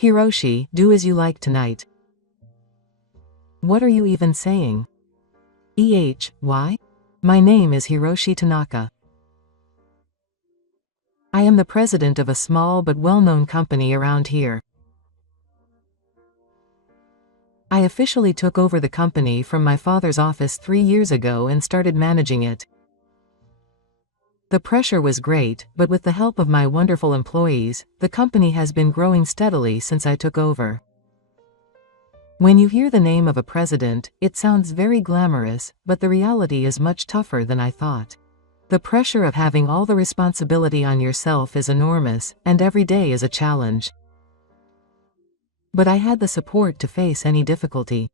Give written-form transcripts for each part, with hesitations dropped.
Hiroshi, do as you like tonight. What are you even saying? Why? My name is Hiroshi Tanaka. I am the president of a small but well-known company around here. I officially took over the company from my father's office 3 years ago and started managing it. The pressure was great, but with the help of my wonderful employees, the company has been growing steadily since I took over. When you hear the name of a president, it sounds very glamorous, but the reality is much tougher than I thought. The pressure of having all the responsibility on yourself is enormous, and every day is a challenge. But I had the support to face any difficulty.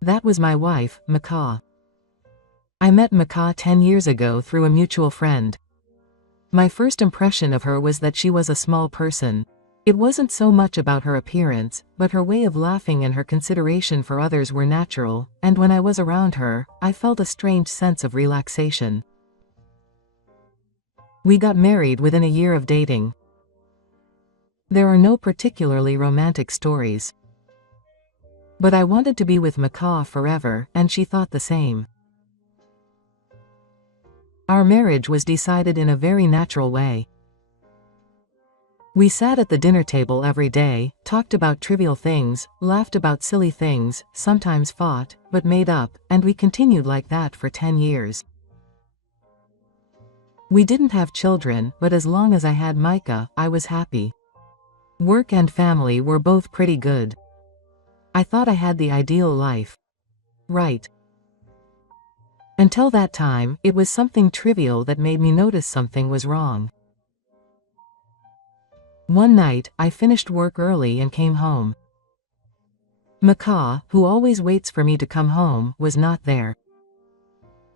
That was my wife, Maka. I met Maka 10 years ago through a mutual friend. My first impression of her was that she was a small person. It wasn't so much about her appearance, but her way of laughing and her consideration for others were natural, and when I was around her, I felt a strange sense of relaxation. We got married within a year of dating. There are no particularly romantic stories. But I wanted to be with Maka forever, and she thought the same. Our marriage was decided in a very natural way. We sat at the dinner table every day, talked about trivial things, laughed about silly things, sometimes fought, but made up, and we continued like that for 10 years. We didn't have children, but as long as I had Micah, I was happy. Work and family were both pretty good. I thought I had the ideal life. Right. Until that time, it was something trivial that made me notice something was wrong. One night, I finished work early and came home. Maka, who always waits for me to come home, was not there.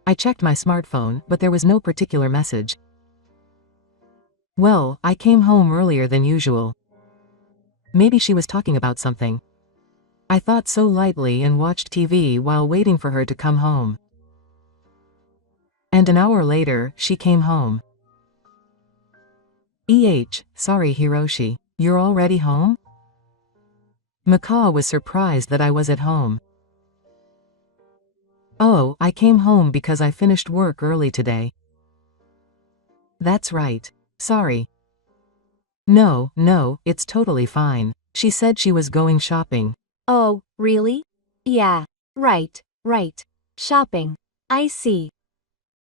I checked my smartphone, but there was no particular message. Well, I came home earlier than usual. Maybe she was talking about something. I thought so lightly and watched TV while waiting for her to come home. And an hour later, she came home. Sorry Hiroshi, you're already home? Maka was surprised that I was at home. Oh, I came home because I finished work early today. That's right. Sorry. No, it's totally fine. She said she was going shopping. Oh, really? Yeah, right. Shopping. I see.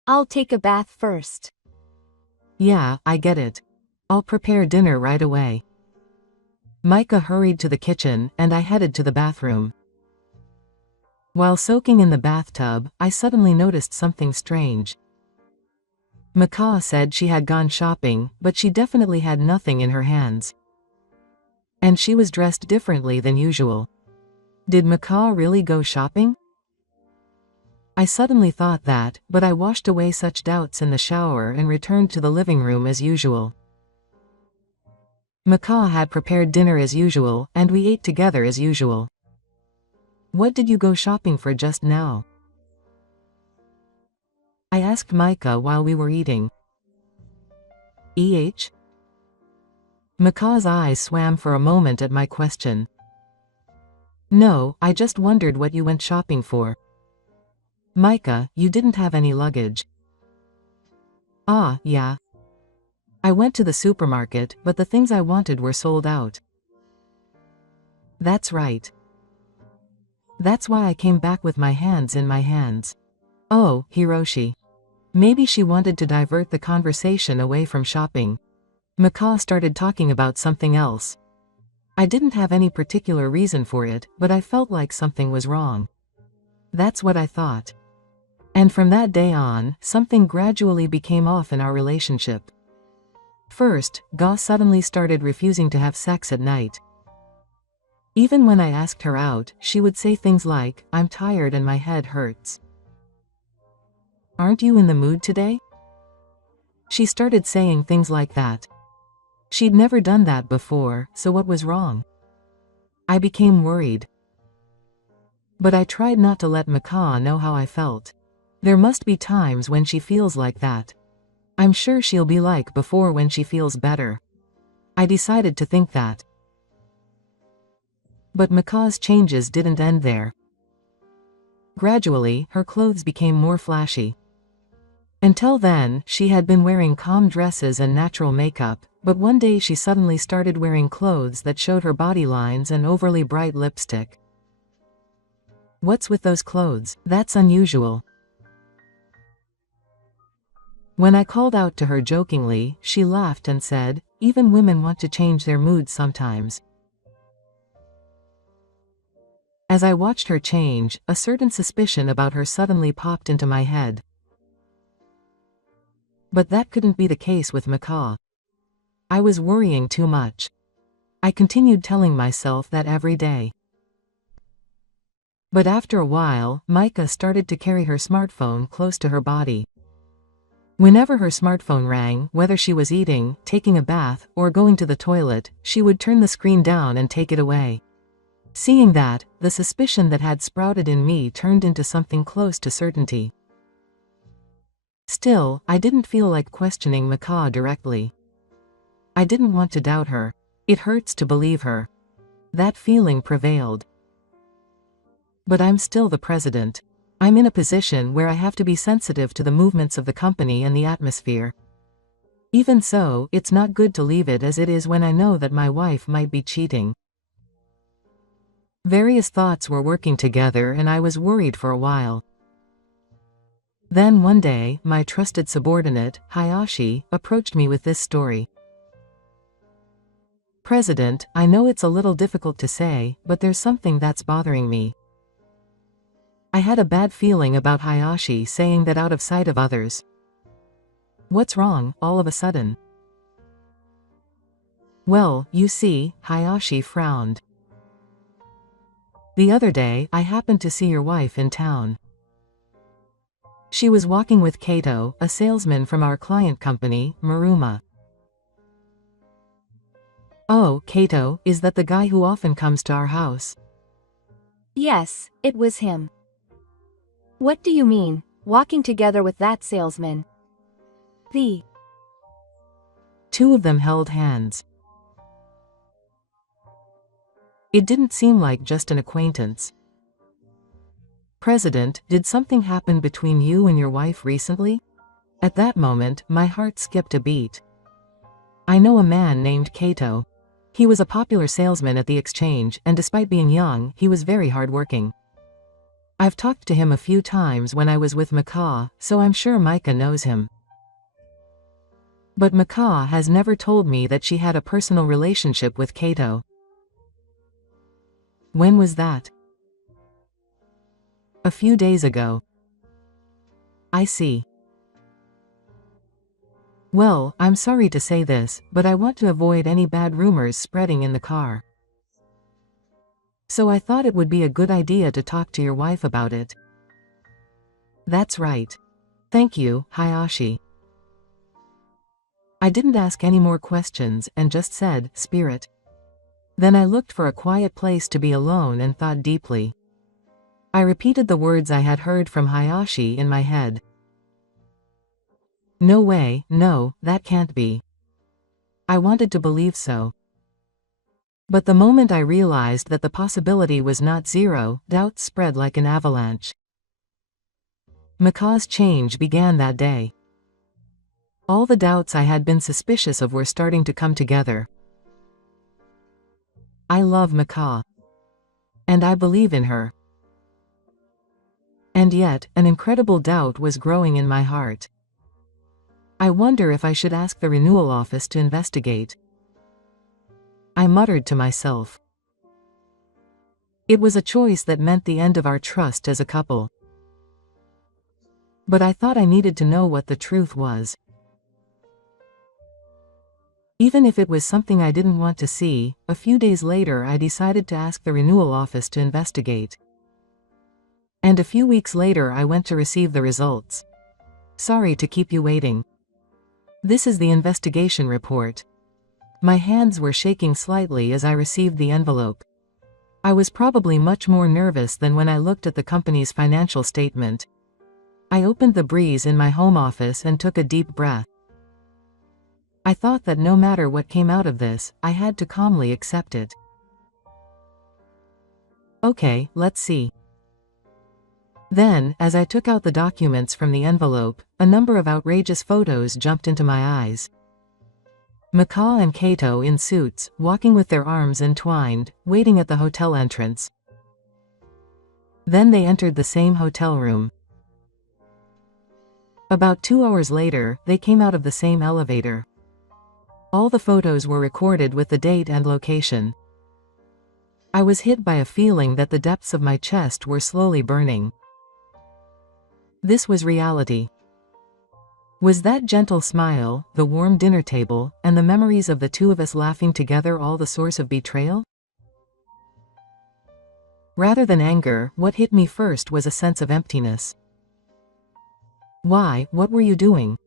I'll take a bath first. Yeah, I get it. I'll prepare dinner right away. Micah hurried to the kitchen, and I headed to the bathroom. While soaking in the bathtub, I suddenly noticed something strange. Maka said she had gone shopping, but she definitely had nothing in her hands. And she was dressed differently than usual. Did Maka really go shopping? I suddenly thought that, but I washed away such doubts in the shower and returned to the living room as usual. Maka had prepared dinner as usual, and we ate together as usual. What did you go shopping for just now? I asked Micah while we were eating. Maka's eyes swam for a moment at my question. No, I just wondered what you went shopping for. Micah, you didn't have any luggage. Ah, yeah. I went to the supermarket, but the things I wanted were sold out. That's right. That's why I came back with my hands in my hands. Oh, Hiroshi. Maybe she wanted to divert the conversation away from shopping. Maka started talking about something else. I didn't have any particular reason for it, but I felt like something was wrong. That's what I thought. And from that day on, something gradually became off in our relationship. First, Ga suddenly started refusing to have sex at night. Even when I asked her out, she would say things like, "I'm tired and my head hurts. Aren't you in the mood today?" She started saying things like that. She'd never done that before, so what was wrong? I became worried. But I tried not to let Maka know how I felt. There must be times when she feels like that. I'm sure she'll be like before when she feels better. I decided to think that. But Makaw's changes didn't end there. Gradually, her clothes became more flashy. Until then, she had been wearing calm dresses and natural makeup, but one day she suddenly started wearing clothes that showed her body lines and overly bright lipstick. What's with those clothes? That's unusual. When I called out to her jokingly, she laughed and said, "Even women want to change their moods sometimes." As I watched her change, a certain suspicion about her suddenly popped into my head. But that couldn't be the case with Makaw. I was worrying too much. I continued telling myself that every day. But after a while, Micah started to carry her smartphone close to her body. Whenever her smartphone rang, whether she was eating, taking a bath, or going to the toilet, she would turn the screen down and take it away. Seeing that, the suspicion that had sprouted in me turned into something close to certainty. Still, I didn't feel like questioning Makaw directly. I didn't want to doubt her. It hurts to believe her. That feeling prevailed. But I'm still the president. I'm in a position where I have to be sensitive to the movements of the company and the atmosphere. Even so, it's not good to leave it as it is when I know that my wife might be cheating. Various thoughts were working together and I was worried for a while. Then one day, my trusted subordinate, Hayashi, approached me with this story. "President, I know it's a little difficult to say, but there's something that's bothering me." I had a bad feeling about Hayashi saying that out of sight of others. "What's wrong, all of a sudden?" "Well, you see," Hayashi frowned. "The other day, I happened to see your wife in town. She was walking with Kato, a salesman from our client company, Maruma." "Oh, Kato, is that the guy who often comes to our house?" Yes, it was him. What do you mean, walking together with that salesman? The two of them held hands. It didn't seem like just an acquaintance. "President, did something happen between you and your wife recently?" At that moment, my heart skipped a beat. I know a man named Kato. He was a popular salesman at the exchange, and despite being young, he was very hardworking. I've talked to him a few times when I was with Makaw, so I'm sure Micah knows him. But Makaw has never told me that she had a personal relationship with Kato. When was that? A few days ago. I see. Well, I'm sorry to say this, but I want to avoid any bad rumors spreading in the car. So I thought it would be a good idea to talk to your wife about it. That's right. Thank you, Hayashi. I didn't ask any more questions and just said, "Spirit." Then I looked for a quiet place to be alone and thought deeply. I repeated the words I had heard from Hayashi in my head. No way, no, that can't be. I wanted to believe so. But the moment I realized that the possibility was not zero, doubts spread like an avalanche. Makaw's change began that day. All the doubts I had been suspicious of were starting to come together. I love Makaw. And I believe in her. And yet, an incredible doubt was growing in my heart. I wonder if I should ask the renewal office to investigate. I muttered to myself. It was a choice that meant the end of our trust as a couple. But I thought I needed to know what the truth was. Even if it was something I didn't want to see, a few days later I decided to ask the renewal office to investigate. And a few weeks later I went to receive the results. Sorry to keep you waiting. This is the investigation report. My hands were shaking slightly as I received the envelope. I was probably much more nervous than when I looked at the company's financial statement. I opened the breeze in my home office and took a deep breath. I thought that no matter what came out of this, I had to calmly accept it. Okay, let's see. Then, as I took out the documents from the envelope, a number of outrageous photos jumped into my eyes. Macaw and Kato in suits, walking with their arms entwined, waiting at the hotel entrance. Then they entered the same hotel room. About 2 hours later, they came out of the same elevator. All the photos were recorded with the date and location. I was hit by a feeling that the depths of my chest were slowly burning. This was reality. Was that gentle smile, the warm dinner table, and the memories of the two of us laughing together all the source of betrayal? Rather than anger, what hit me first was a sense of emptiness. Why, what were you doing?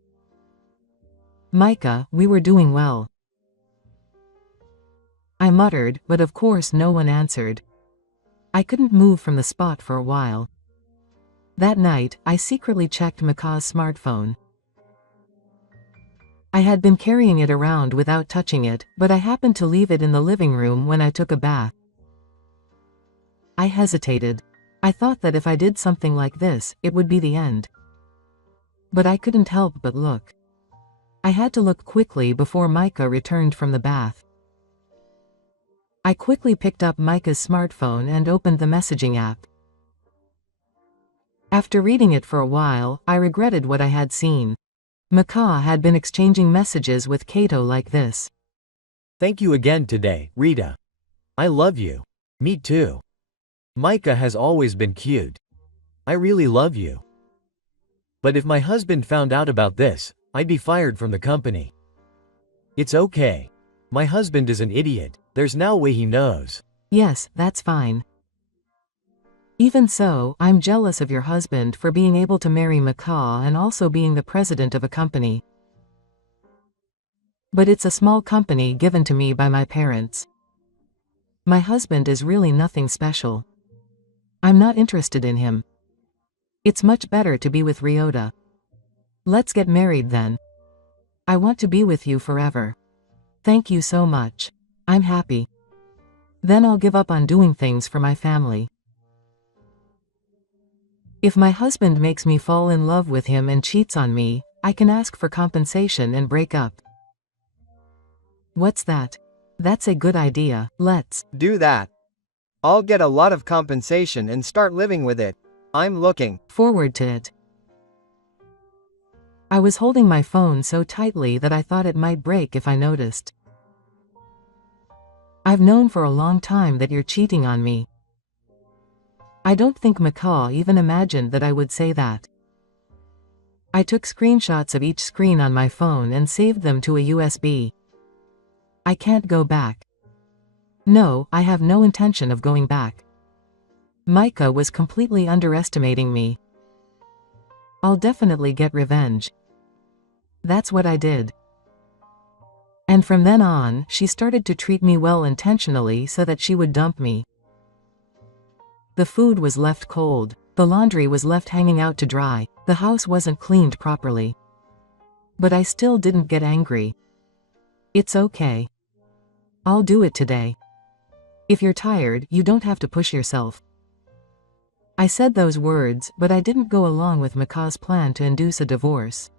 Micah, we were doing well. I muttered, but of course no one answered. I couldn't move from the spot for a while. That night, I secretly checked Macaw's smartphone. I had been carrying it around without touching it, but I happened to leave it in the living room when I took a bath. I hesitated. I thought that if I did something like this, it would be the end. But I couldn't help but look. I had to look quickly before Micah returned from the bath. I quickly picked up Micah's smartphone and opened the messaging app. After reading it for a while, I regretted what I had seen. Macaw had been exchanging messages with Kato like this. Thank you again today, Rita. I love you. Me too. Micah has always been cute. I really love you. But if my husband found out about this, I'd be fired from the company. It's okay. My husband is an idiot. There's no way he knows. Yes, that's fine. Even so, I'm jealous of your husband for being able to marry Macaw and also being the president of a company. But it's a small company given to me by my parents. My husband is really nothing special. I'm not interested in him. It's much better to be with Ryota. Let's get married then. I want to be with you forever. Thank you so much. I'm happy. Then I'll give up on doing things for my family. If my husband makes me fall in love with him and cheats on me, I can ask for compensation and break up. What's that? That's a good idea. Let's do that. I'll get a lot of compensation and start living with it. I'm looking forward to it. I was holding my phone so tightly that I thought it might break if I noticed. I've known for a long time that you're cheating on me. I don't think Macaw even imagined that I would say that. I took screenshots of each screen on my phone and saved them to a USB. I can't go back. No, I have no intention of going back. Micah was completely underestimating me. I'll definitely get revenge. That's what I did. And from then on, she started to treat me well intentionally so that she would dump me. The food was left cold. The laundry was left hanging out to dry. The house wasn't cleaned properly. But I still didn't get angry. It's okay. I'll do it today. If you're tired, you don't have to push yourself. I said those words, but I didn't go along with Macaw's plan to induce a divorce.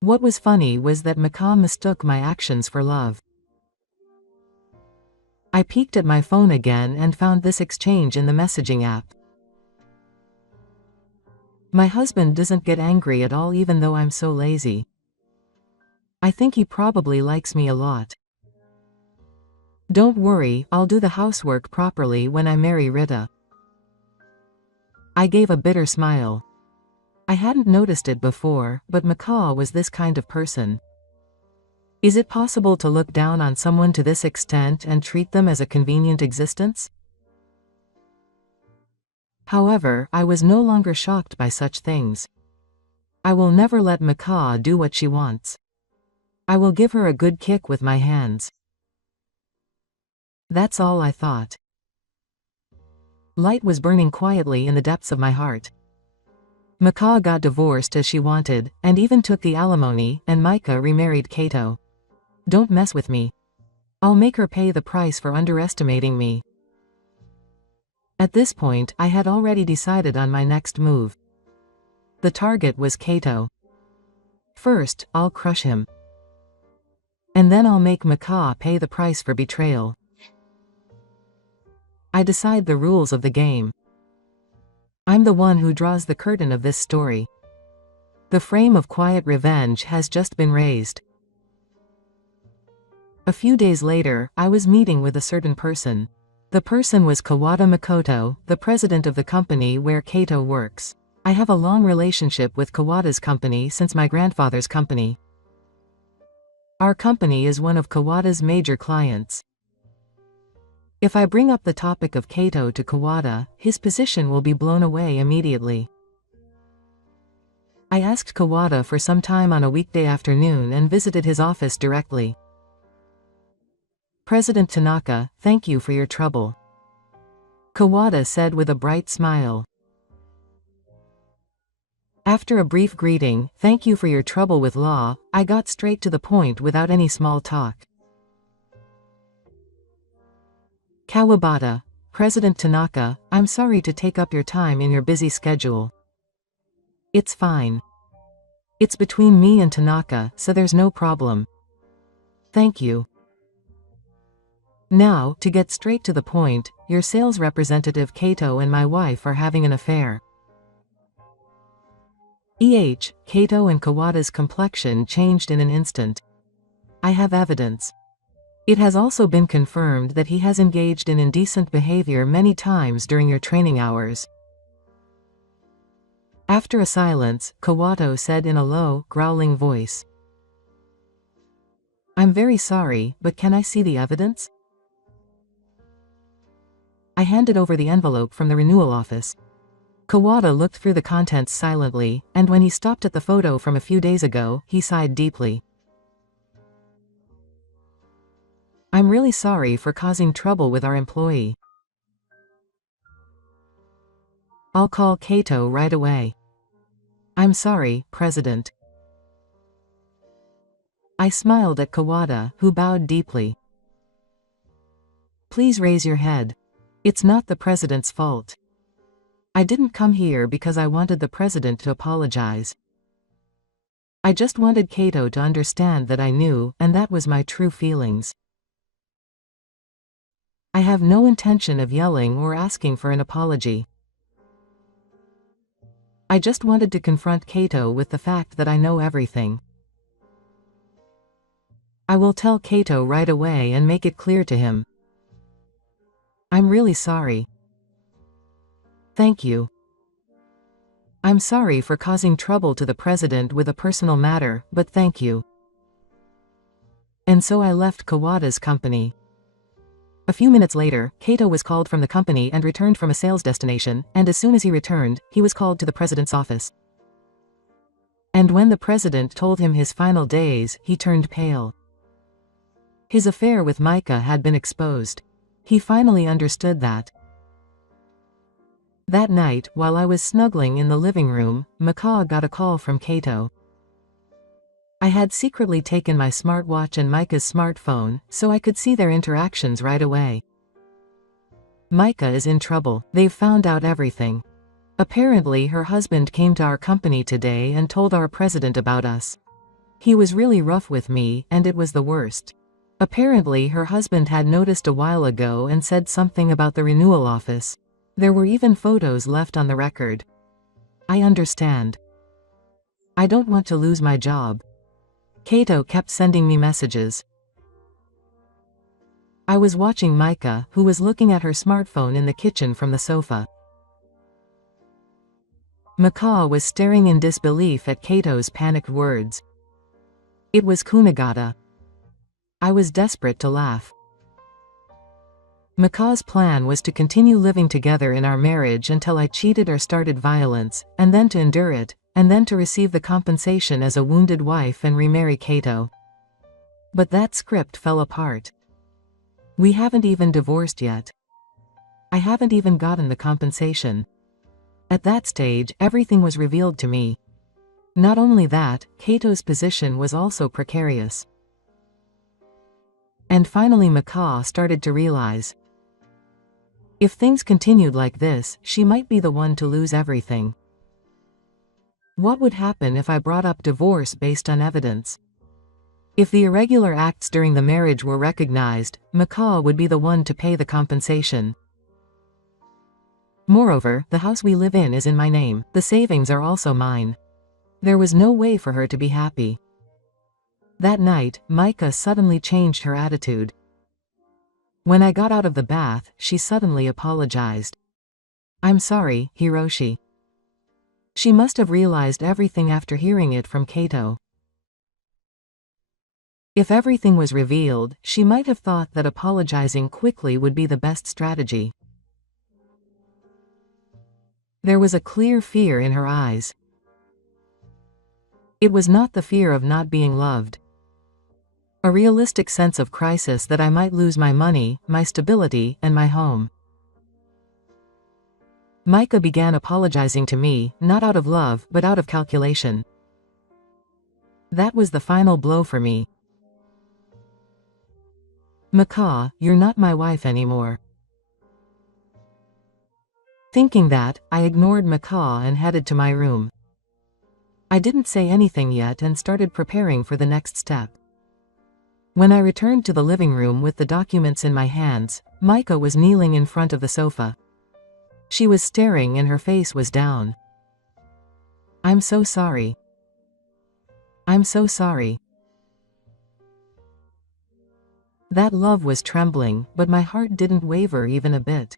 What was funny was that Macaw mistook my actions for love. I peeked at my phone again and found this exchange in the messaging app. My husband doesn't get angry at all even though I'm so lazy. I think he probably likes me a lot. Don't worry, I'll do the housework properly when I marry Rita. I gave a bitter smile. I hadn't noticed it before, but Macaw was this kind of person. Is it possible to look down on someone to this extent and treat them as a convenient existence? However, I was no longer shocked by such things. I will never let Macaw do what she wants. I will give her a good kick with my hands. That's all I thought. Light was burning quietly in the depths of my heart. Maka got divorced as she wanted, and even took the alimony, and Micah remarried Kato. Don't mess with me. I'll make her pay the price for underestimating me. At this point, I had already decided on my next move. The target was Kato. First, I'll crush him. And then I'll make Maka pay the price for betrayal. I decide the rules of the game. I'm the one who draws the curtain of this story. The frame of quiet revenge has just been raised. A few days later, I was meeting with a certain person. The person was Kawada Makoto, the president of the company where Kato works. I have a long relationship with Kawada's company since my grandfather's company. Our company is one of Kawada's major clients. If I bring up the topic of Kato to Kawada, his position will be blown away immediately. I asked Kawada for some time on a weekday afternoon and visited his office directly. President Tanaka, thank you for your trouble. Kawada said with a bright smile. After a brief greeting, thank you for your trouble with law, I got straight to the point without any small talk. Kawabata, President Tanaka, I'm sorry to take up your time in your busy schedule. It's fine. It's between me and Tanaka, so there's no problem. Thank you. Now, to get straight to the point, your sales representative Kato and my wife are having an affair. Kato and Kawada's complexion changed in an instant. I have evidence. It has also been confirmed that he has engaged in indecent behavior many times during your training hours. After a silence, Kawato said in a low, growling voice. I'm very sorry, but can I see the evidence? I handed over the envelope from the renewal office. Kawada looked through the contents silently, and when he stopped at the photo from a few days ago, he sighed deeply. I'm really sorry for causing trouble with our employee. I'll call Kato right away. I'm sorry, President. I smiled at Kawada, who bowed deeply. Please raise your head. It's not the President's fault. I didn't come here because I wanted the President to apologize. I just wanted Kato to understand that I knew, and that was my true feelings. I have no intention of yelling or asking for an apology. I just wanted to confront Kato with the fact that I know everything. I will tell Kato right away and make it clear to him. I'm really sorry. Thank you. I'm sorry for causing trouble to the President with a personal matter, but thank you. And so I left Kawada's company. A few minutes later, Kato was called from the company and returned from a sales destination, and as soon as he returned, he was called to the President's office. And when the President told him his final days, he turned pale. His affair with Micah had been exposed. He finally understood that. That night, while I was snuggling in the living room, Maka got a call from Kato. I had secretly taken my smartwatch and Micah's smartphone, so I could see their interactions right away. Micah is in trouble. They've found out everything. Apparently her husband came to our company today and told our president about us. He was really rough with me, and it was the worst. Apparently her husband had noticed a while ago and said something about the renewal office. There were even photos left on the record. I understand. I don't want to lose my job. Kato kept sending me messages. I was watching Micah, who was looking at her smartphone in the kitchen from the sofa. Maka was staring in disbelief at Kato's panicked words. It was Kunagata. I was desperate to laugh. Maka's plan was to continue living together in our marriage until I cheated or started violence, and then to endure it, and then to receive the compensation as a wounded wife and remarry Kato. But that script fell apart. We haven't even divorced yet. I haven't even gotten the compensation. At that stage, everything was revealed to me. Not only that, Kato's position was also precarious. And finally Macaw started to realize. If things continued like this, she might be the one to lose everything. What would happen if I brought up divorce based on evidence? If the irregular acts during the marriage were recognized, Macaw would be the one to pay the compensation. Moreover, the house we live in is in my name. The savings are also mine. There was no way for her to be happy. That night, Micah suddenly changed her attitude. When I got out of the bath, she suddenly apologized. I'm sorry, Hiroshi. She must have realized everything after hearing it from Kato. If everything was revealed, she might have thought that apologizing quickly would be the best strategy. There was a clear fear in her eyes. It was not the fear of not being loved. A realistic sense of crisis that I might lose my money, my stability, and my home. Micah began apologizing to me, not out of love, but out of calculation. That was the final blow for me. Macaw, you're not my wife anymore. Thinking that, I ignored Macaw and headed to my room. I didn't say anything yet and started preparing for the next step. When I returned to the living room with the documents in my hands, Micah was kneeling in front of the sofa. She was staring and her face was down. I'm so sorry. I'm so sorry. That love was trembling, but my heart didn't waver even a bit.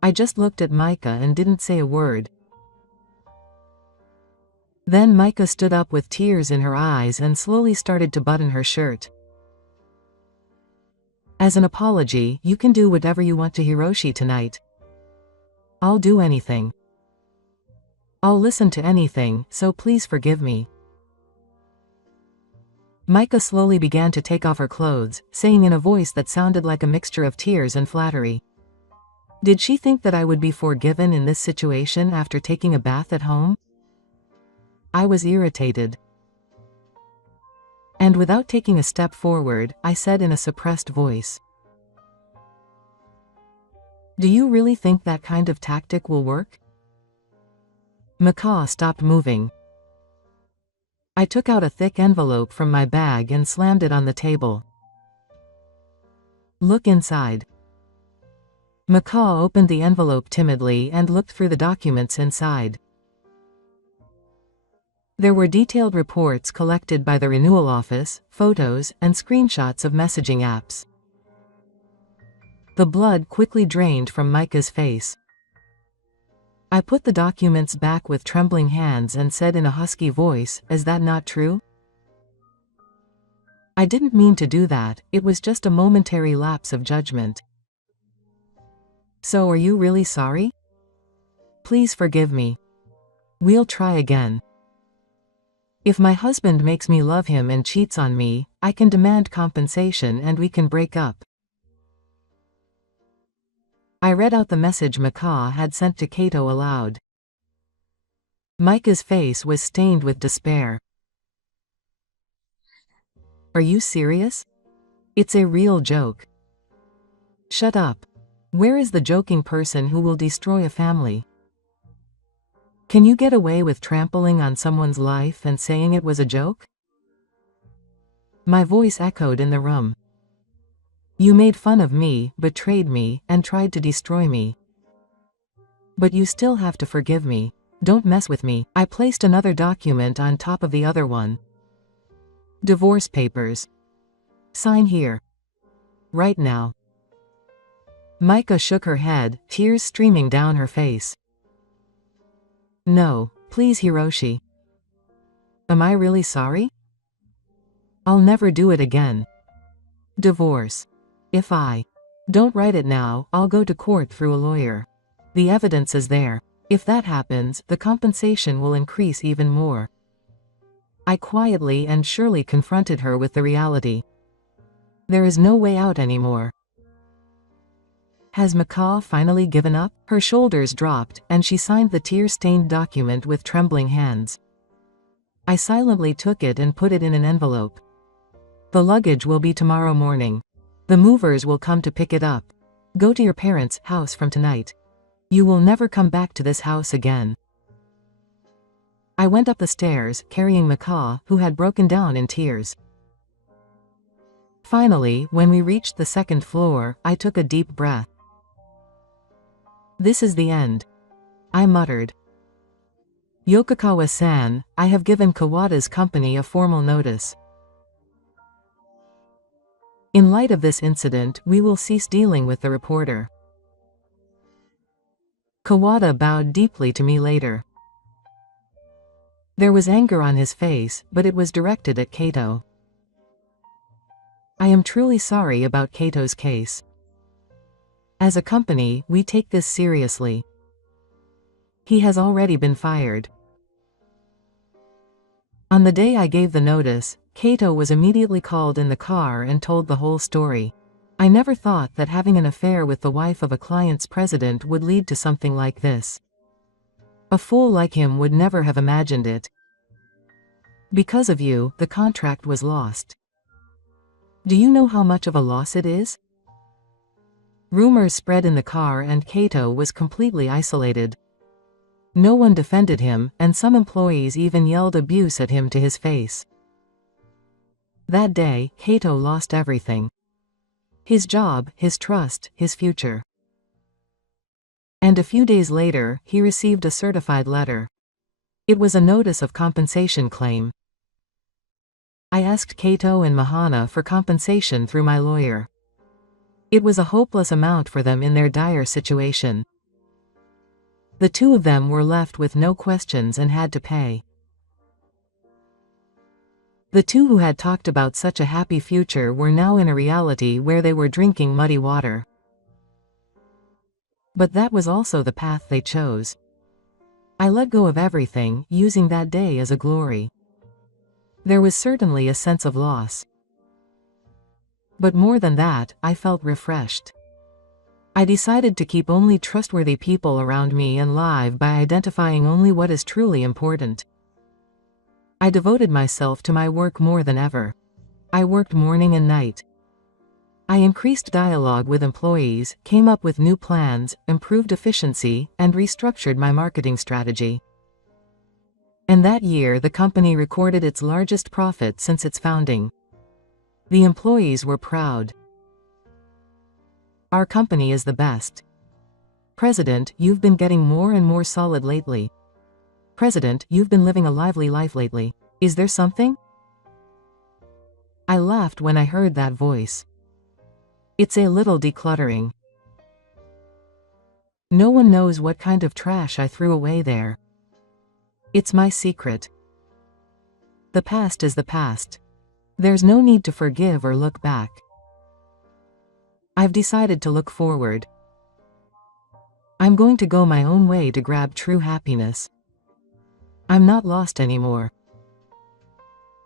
I just looked at Micah and didn't say a word. Then Micah stood up with tears in her eyes and slowly started to button her shirt. As an apology, you can do whatever you want to Hiroshi tonight. I'll do anything. I'll listen to anything, so please forgive me. Micah slowly began to take off her clothes, saying in a voice that sounded like a mixture of tears and flattery. Did she think that I would be forgiven in this situation after taking a bath at home? I was irritated. And without taking a step forward, I said in a suppressed voice. Do you really think that kind of tactic will work? Macaw stopped moving. I took out a thick envelope from my bag and slammed it on the table. Look inside. Macaw opened the envelope timidly and looked through the documents inside. There were detailed reports collected by the renewal office, photos, and screenshots of messaging apps. The blood quickly drained from Micah's face. I put the documents back with trembling hands and said in a husky voice, "Is that not true?" I didn't mean to do that, it was just a momentary lapse of judgment. So are you really sorry? Please forgive me. We'll try again. If my husband makes me love him and cheats on me, I can demand compensation and we can break up. I read out the message Macaw had sent to Kato aloud. Micah's face was stained with despair. Are you serious? It's a real joke. Shut up. Where is the joking person who will destroy a family? Can you get away with trampling on someone's life and saying it was a joke? My voice echoed in the room. You made fun of me, betrayed me, and tried to destroy me. But you still have to forgive me. Don't mess with me. I placed another document on top of the other one. Divorce papers. Sign here. Right now. Micah shook her head, tears streaming down her face. No, please Hiroshi. Am I really sorry? I'll never do it again. Divorce. If I don't write it now, I'll go to court through a lawyer. The evidence is there. If that happens, the compensation will increase even more. I quietly and surely confronted her with the reality. There is no way out anymore. Has Macaw finally given up? Her shoulders dropped, and she signed the tear-stained document with trembling hands. I silently took it and put it in an envelope. The luggage will be tomorrow morning. The movers will come to pick it up. Go to your parents' house from tonight. You will never come back to this house again. I went up the stairs, carrying Macaw, who had broken down in tears. Finally, when we reached the second floor, I took a deep breath. This is the end, I muttered. Yokokawa-san, I have given Kawada's company a formal notice. In light of this incident, we will cease dealing with the reporter. Kawada bowed deeply to me later. There was anger on his face, but it was directed at Kato. I am truly sorry about Kato's case. As a company, we take this seriously. He has already been fired. On the day I gave the notice, Kato was immediately called in the car and told the whole story. I never thought that having an affair with the wife of a client's president would lead to something like this. A fool like him would never have imagined it. Because of you, the contract was lost. Do you know how much of a loss it is? Rumors spread in the car and Kato was completely isolated. No one defended him, and some employees even yelled abuse at him to his face. That day, Kato lost everything. His job, his trust, his future. And a few days later, he received a certified letter. It was a notice of compensation claim. I asked Kato and Mahana for compensation through my lawyer. It was a hopeless amount for them in their dire situation. The two of them were left with no questions and had to pay. The two who had talked about such a happy future were now in a reality where they were drinking muddy water. But that was also the path they chose. I let go of everything, using that day as a glory. There was certainly a sense of loss. But more than that, I felt refreshed. I decided to keep only trustworthy people around me and live by identifying only what is truly important. I devoted myself to my work more than ever. I worked morning and night. I increased dialogue with employees, came up with new plans, improved efficiency, and restructured my marketing strategy. And that year the company recorded its largest profit since its founding. The employees were proud. Our company is the best. President, you've been getting more and more solid lately. President, you've been living a lively life lately. Is there something? I laughed when I heard that voice. It's a little decluttering. No one knows what kind of trash I threw away there. It's my secret. The past is the past. There's no need to forgive or look back. I've decided to look forward. I'm going to go my own way to grab true happiness. I'm not lost anymore.